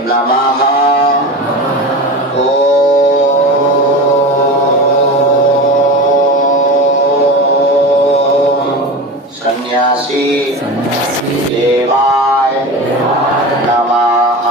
नमः। ओम सन्यासी देवाय नमः।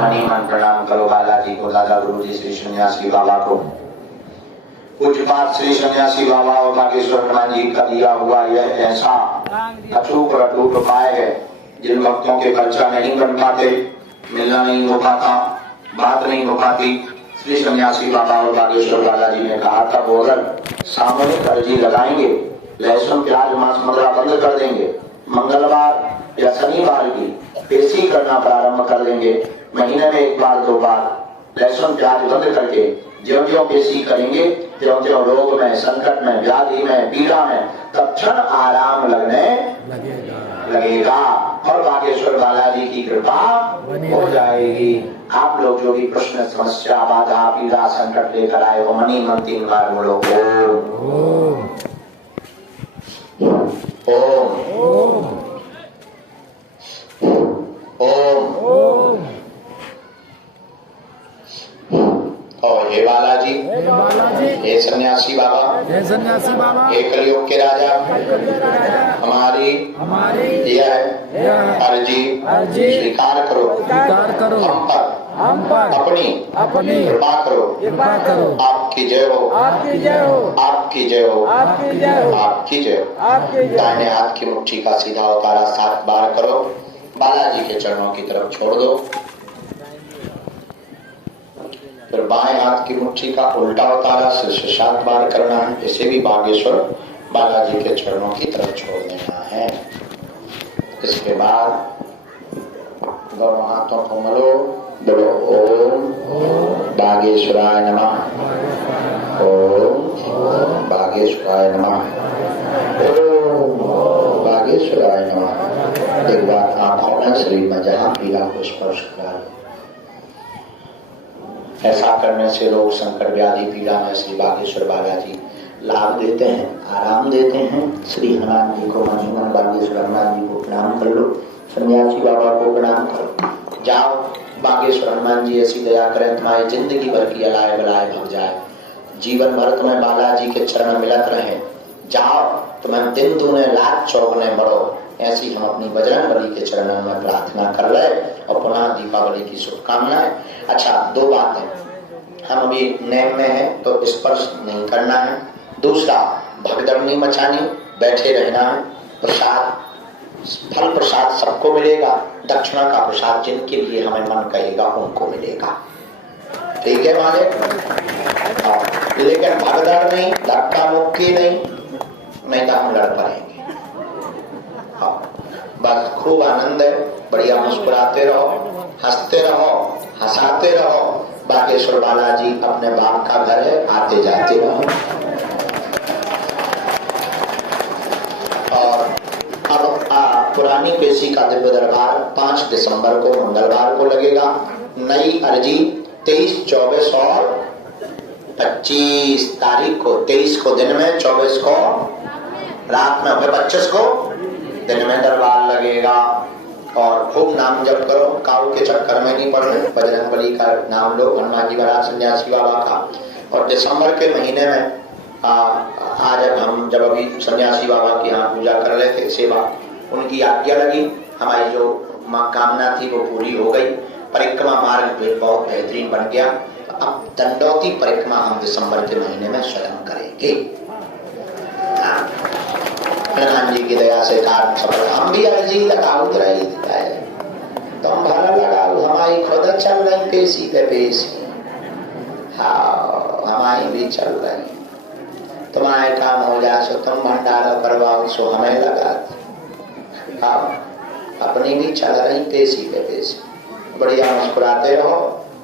मणिमन प्रणाम करो बालाजी को, दादा गुरु जी श्री सन्यासी बाबा को। पूज्यपाठ श्री सन्यासी बाबा और बागेश्वर हनुमान जी का दिया हुआ यह ऐसा अचूक और अटूट उपाय है जिन भक्तों के खर्चा नहीं बन पाते, मिलना नहीं हो पाता, बात नहीं हो पाती। श्री सन्यासी बाबा और बागेश्वर बालाजी ने कहा था वो अगर सामूहिक अर्जी लगाएंगे, लहसुन प्याज मांस मदिरा बंद कर देंगे, मंगलवार या शनिवार की पेशी करना प्रारंभ कर देंगे, महीने में एक बार दो बार लहसुन प्याज बंद करके ज्यों ज्यों पेशी करेंगे त्यों त्यों रोग में, संकट में, व्याधि में, पीड़ा में तत्क्षण आराम लगने लगेगा और बागेश्वर बालाजी की कृपा हो जाएगी। आप लोग जो भी प्रश्न, समस्या, बाधा, पीड़ा, संकट लेकर आए हो, मनी मन 3 बार बोलो ओम ओम ओम ओम। और हे बालाजी, हे सन्यासी बाबा, हे कलयुग के राजा, हमारी यह अर्जी स्वीकार करो, हम पर अपनी कृपा करो। आपकी जय हो, आपकी जय हो, आपकी जय हो, आपकी जय हो। दाहिने हाथ की मुट्ठी का सीधा उतारा 7 बार करो, बालाजी के चरणों की तरफ छोड़ दो। फिर बाएं हाथ की मुट्ठी का उल्टा उतारा सिर से 7 बार करना है, इसे भी बागेश्वर बालाजी के चरणों की तरफ छोड़ देना है। इसके बाद दोनों हाथों को मलो, बोलो ओम बागेश्वराय नमः, ओम बागेश्वराय नमः, ओम बागेश्वराय नमः। एक बार आंखों में शरीर में जहाँ पीड़ा को स्पर्श करा। ऐसा करने से रोग, संकट, व्याधि, पीड़ा में श्री बागेश्वर बालाजी लाभ देते हैं, आराम देते हैं। श्री हनुमान जी को, मणिमन बागेश्वर हनुमान जी को प्रणाम कर लो, सन्यासी बाबा को प्रणाम करो। जाओ, बागेश्वर हनुमान जी ऐसी दया करें तुम्हारी जिंदगी भर की अलाय बलाय भग जाए, जीवन भर तुम्हें बालाजी के चरण मिलत रहे। जाओ, तुम्हें दिन दूने लाख चौगुने बढ़ो, ऐसी हम अपनी बजरंग बली के चरणों में प्रार्थना कर ले और पुनः दीपावली की शुभकामनाएं। अच्छा, 2 बातें, हम अभी नेम में है तो स्पर्श नहीं करना है। दूसरा, भगदड़ नहीं मचानी, बैठे रहना है। प्रसाद, फल प्रसाद सबको मिलेगा, दक्षिणा का प्रसाद जिनके लिए हमें मन कहेगा उनको मिलेगा, ठीक है मालिक? लेकिन भगदड़ नहीं, धक्का मुक्की नहीं तो हम लड़ पड़ेंगे। बस खूब आनंद है, बढ़िया मुस्कुराते रहो, हंसते रहो, हंसाते रहो। बागेश्वर बालाजी अपने बाप का घर है, आते जाते रहो। और अब पुरानी पेशी का दिव्य दरबार 5 दिसंबर को मंगलवार को लगेगा। नई अर्जी 23, 24 और 25 तारीख को, 23 को दिन में, 24 को रात में, 25 को दिन में दरबार लगेगा। और खूब नाम जप करो, काऊ के चक्कर में नहीं पड़ना, बजरंग बली का नाम लो, हनुमान जी महाराज, सन्यासी बाबा का। और दिसंबर के महीने में आज हम जब अभी सन्यासी बाबा की यहाँ पूजा कर रहे थे, सेवा, उनकी आज्ञा लगी, हमारी जो कामना थी वो पूरी हो गई। परिक्रमा मार्ग भी बहुत बेहतरीन बन गया। अब दंडौती परिक्रमा हम दिसंबर के महीने में स्वयं करेंगे। हनुमान जी की दया से कार्य सफल। हम भी अर्जी लगाओ, तुम भला लगाओ, हमारी खुद चल रही पेशी पे पेशी। हाँ, हमारी भी चल रही, तुम्हारे काम हो जाए सो तुम भंडारा करवाओ सो हमें लगा। हाँ, अपनी भी चल रही पेशी पे पेशी। बढ़िया मुस्कुराते रहो,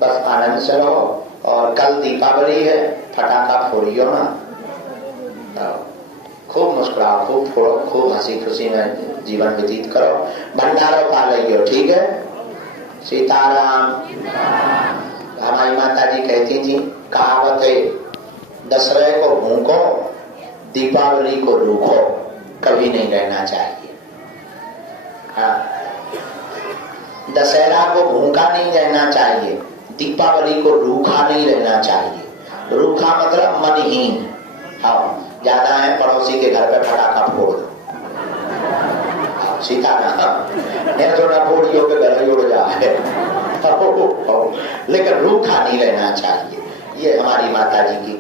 बस आनंद से रहो। और कल दीपावली है, फटाखा फोड़ियो ना, खूब मुस्कुराओ, खूब फोड़ो, खूब हंसी खुशी में जीवन व्यतीत करो, भंडारा पा लियो, ठीक है? सीताराम। हमारी माता जी कहती थी, कहावत है, दशहरे को भूखो, दीपावली को रूखो, कभी नहीं रहना चाहिए। हाँ, दशहरा को भूखा नहीं रहना चाहिए, दीपावली को रूखा नहीं रहना चाहिए। रूखा मतलब मनहीन। हाँ, ज्यादा है पड़ोसी के घर पे पटाखा फोड़ दो, सीताराम नहीं तो ना फोड़ियों के घर ही उड़ जाए। लेकिन रूखा नहीं रहना चाहिए, ये हमारी माता जी की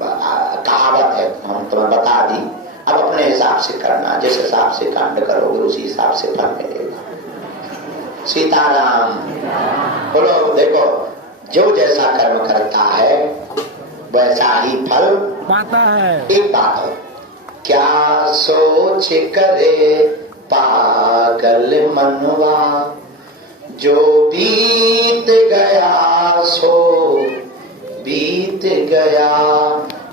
कहावत है, हम तुम्हें बता दी। अब अपने हिसाब से करना, जिस हिसाब से कांड करोगे उसी हिसाब से फल मिलेगा। सीताराम बोलो। देखो, जो जैसा कर्म करता है वैसा ही फल पाता है। एक बात है, क्या सोच करे पागल मनवा, जो बीत गया सो बीत गया।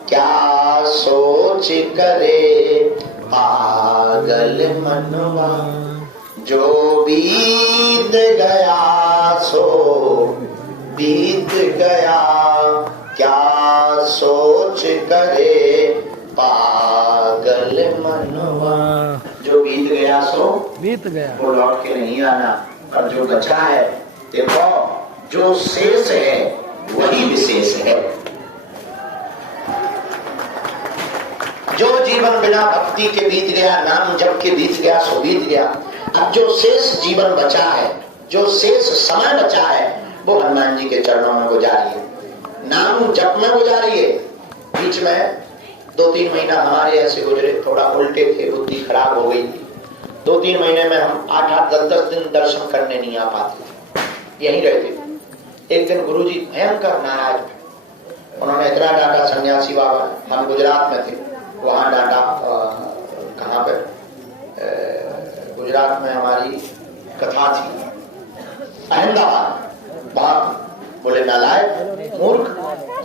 क्या सोच करे पागल मनवा, जो बीत गया सो बीत गया। क्या सोच करे पागल मनवा, जो बीत गया सो बीत गया, वो लौट के नहीं आना। और जो बचा है, देखो, जो शेष है वही विशेष है। जो जीवन बिना भक्ति के बीत गया, नाम जप के बीत गया सो बीत गया। अब जो शेष जीवन बचा है, जो शेष समय बचा है, वो हनुमान जी के चरणों में गुजारिए, नाम जप में गुजारिए। बीच में 2-3 महीना हमारे ऐसे गुजरे, थोड़ा उल्टे थे, बुद्धि खराब हो गई थी। 2-3 महीने में हम 8-8, 10-10 दिन दर्शन करने नहीं आ पाते, यहीं रहते। एक दिन गुरुजी भयंकर नाराज, उन्होंने इतना डांटा, सन्यासी बाबा, हम गुजरात में थे, वहां डांटा। कहाँ पे? गुजरात में हमारी कथा थी, अहमदाबाद। वहां बोले, नालायक मूर्ख,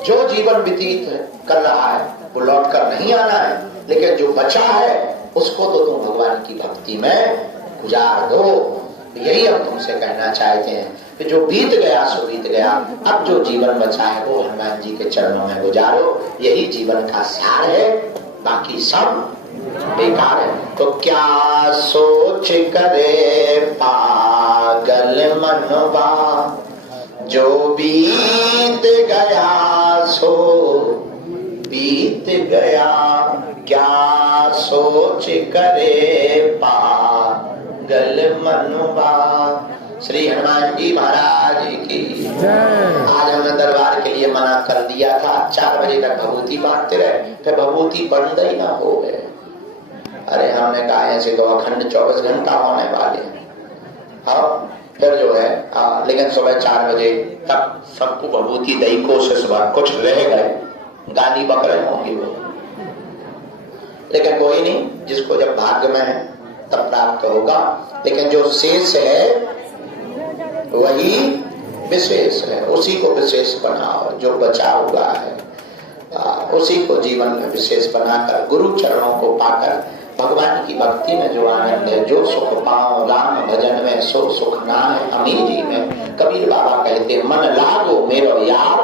जो जीवन व्यतीत कर रहा है वो लौट कर नहीं आना है, लेकिन जो बचा है उसको तो तुम भगवान की भक्ति में गुजार दो। यही हम तुमसे कहना चाहते हैं कि जो बीत गया सो बीत गया, अब जो जीवन बचा है वो हनुमान जी के चरणों में गुजारो। यही जीवन का सार है, बाकी सब बेकार है। तो क्या सोच करे पागल मनवा, जो बीत गया सो बीत गया। क्या सोच करे पागल मनवा। श्री हनुमान जी महाराज की आज हमने दरबार के लिए मना कर दिया था, 4 बजे तक भभूति बांटते रहे, फिर भभूति बंद ही ना हो गए। अरे हमने कहा ऐसे तो अखंड 24 घंटा होने वाले हैं। हाँ, फिर जो है लेकिन सुबह 4 बजे तक सबको भभूति दही को से सुबह कुछ रह गए, गाली बकरे होंगे वो, लेकिन कोई नहीं, जिसको जब भाग्य में है तब प्राप्त होगा। लेकिन जो शेष है वही विशेष है, उसी को विशेष बनाओ। जो बचा हुआ है उसी को जीवन में विशेष बनाकर, गुरु चरणों को पाकर, भगवान की भक्ति में जो आनंद है, जो सुख पाओ राम भजन में सो सुख नाम अमीरी में। कबीर बाबा कहते, मन लागो मेरो यार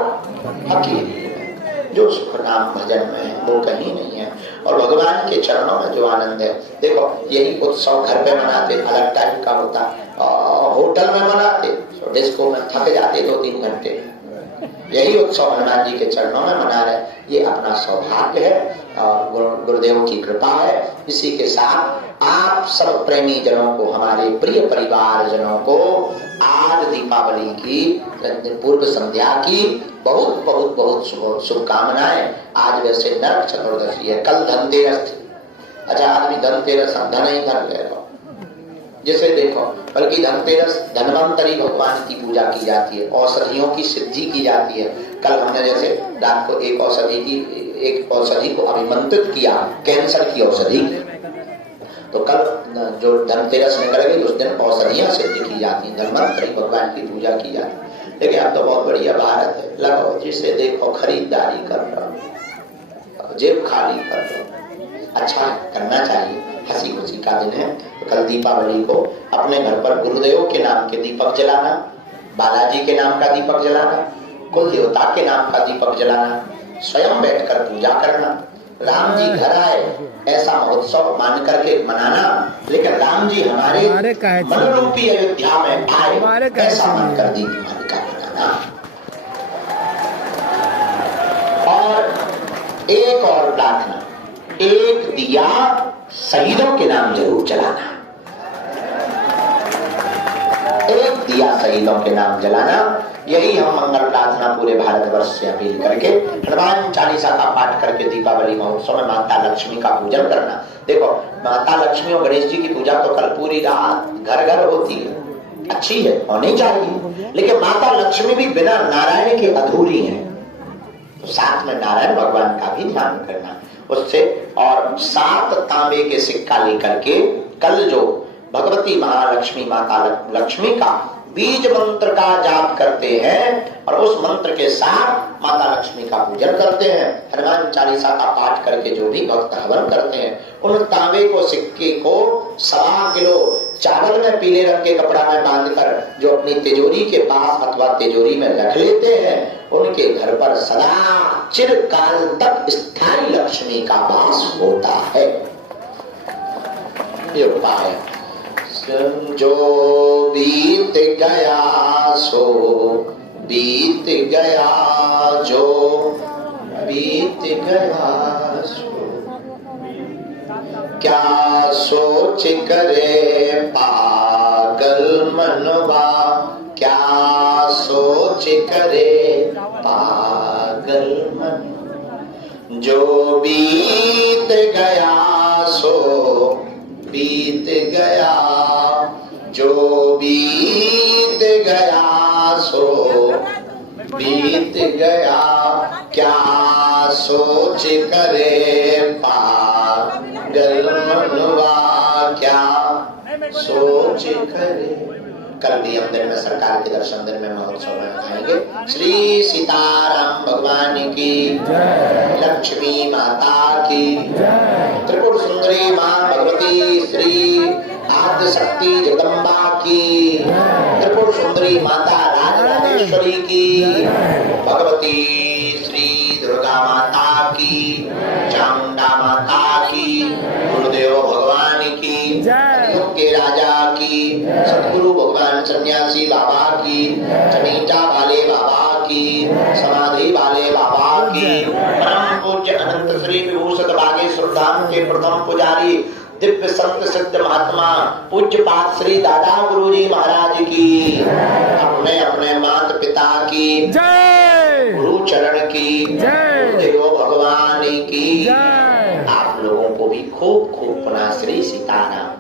हकीरी में। जो सुख नाम भजन में है वो कहीं नहीं है। और भगवान के चरणों में जो आनंद है, देखो यही उत्सव घर पे मनाते अलग टाइप का होता, होटल में मनाते, डिस्को में थक जाते 2-3 घंटे। यही उत्सव हनुमान जी के चरणों में मना रहे, ये अपना सौभाग्य है और गुरुदेव की कृपा है। इसी के साथ आप सब प्रेमी जनों को, हमारे प्रिय परिवार जनों को आज दीपावली की पूर्व संध्या की बहुत बहुत बहुत शुभकामनाएं। आज वैसे नरक चतुर्दशी है, कल धनतेरस थी। अच्छा, आदमी धनतेरस धन ही धन ले लो, जिसे देखो, बल्कि धनतेरस धन्वंतरी भगवान की पूजा की जाती है, औषधियों की सिद्धि की जाती है। कल हमने जैसे रात को एक औषधि को अभिमंत्रित किया, कैंसर की औषधि, तो कल जो धनतेरस निकल गई उस दिन औषधियां सिद्ध की जाती है, धन्वंतरी भगवान की पूजा की जाती है। लेकिन अब तो बहुत बढ़िया भारत है, लगाओ जिसे देखो खरीदारी कर रहा, जेब खाली कर रहा। अच्छा करना चाहिए, हंसी खुशी का दिन है। तो कल दीपावली को अपने घर पर गुरुदेव के नाम के दीपक जलाना, बालाजी के नाम का दीपक जलाना, कुल देवता के नाम का दीपक जलाना, स्वयं बैठकर पूजा करना। राम जी घर आए ऐसा महोत्सव मान करके मनाना, लेकिन राम जी हमारे मन रूपी अयोध्या में आए ऐसा मानकर दीपावली का मनाना। और एक और प्रार्थना, एक दिया शहीदों के नाम जरूर जलाना, एक दिया शहीदों के नाम जलाना। यही हम मंगल प्रार्थना पूरे भारतवर्ष से अपील करके हनुमान चालीसा का पाठ करके दीपावली महोत्सव में माता लक्ष्मी का पूजन करना। देखो माता लक्ष्मी और गणेश जी की पूजा तो कल पूरी रात घर घर होती है, अच्छी है, होनी चाहिए, लेकिन माता लक्ष्मी भी बिना नारायण के अधूरी है, तो साथ में नारायण भगवान का भी ध्यान करना उससे। और 7 तांबे के सिक्का लेकर के कल जो भगवती महालक्ष्मी माता लक्ष्मी का बीज मंत्र का जाप करते हैं और उस मंत्र के साथ माता लक्ष्मी का पूजन करते हैं, हनुमान चालीसा का पाठ करके जो भी भक्त हवन करते हैं, उन तांबे को सिक्के को 1.25 किलो चावल में पीले रंग के कपड़ा में बांधकर जो अपनी तिजोरी के पास अथवा तिजोरी में रख लेते हैं, उनके घर पर सदा चिरकाल तक स्थायी लक्ष्मी का वास होता है। ये उपाय जो बीत गया सो बीत गया, जो बीत गया सो क्या सोच करे पागल मनवा, क्या सोच करे पागल मन। जो बीत गया सो बीत गया, जो बीत गया सो बीत गया, क्या सोच करे पागल मनवा, क्या सोच करे। कल भी हम दिन में सरकार के दर्शन दिन में महोत्सव में आएंगे। श्री सीताराम भगवान की जय, लक्ष्मी माता की जय, त्रिपुर सुंदरी माँ भगवती श्री आद्य शक्ति जगदम्बा की, त्रिपुर सुंदरी माता राजराजेश्वरी की, भगवती श्री दुर्गा माता की, चामुंडा माता की, गुरुदेव भगवान की, के राजा की, सतगुरु भगवान सन्यासी बाबा की, चमीटा वाले बाबा की, समाधि वाले बाबा की, परम पूज्य अनंत श्री विभूषित बागेश्वर धाम के प्रथम पुजारी दिव्य संत सिद्ध महात्मा पूज्य पाठ श्री दादा गुरुजी महाराज की, अपने अपने माता पिता की जय, गुरु चरण की जय, देव भगवान की जय। आप लोगों को भी खूब खूब पुनः श्री सीताराम।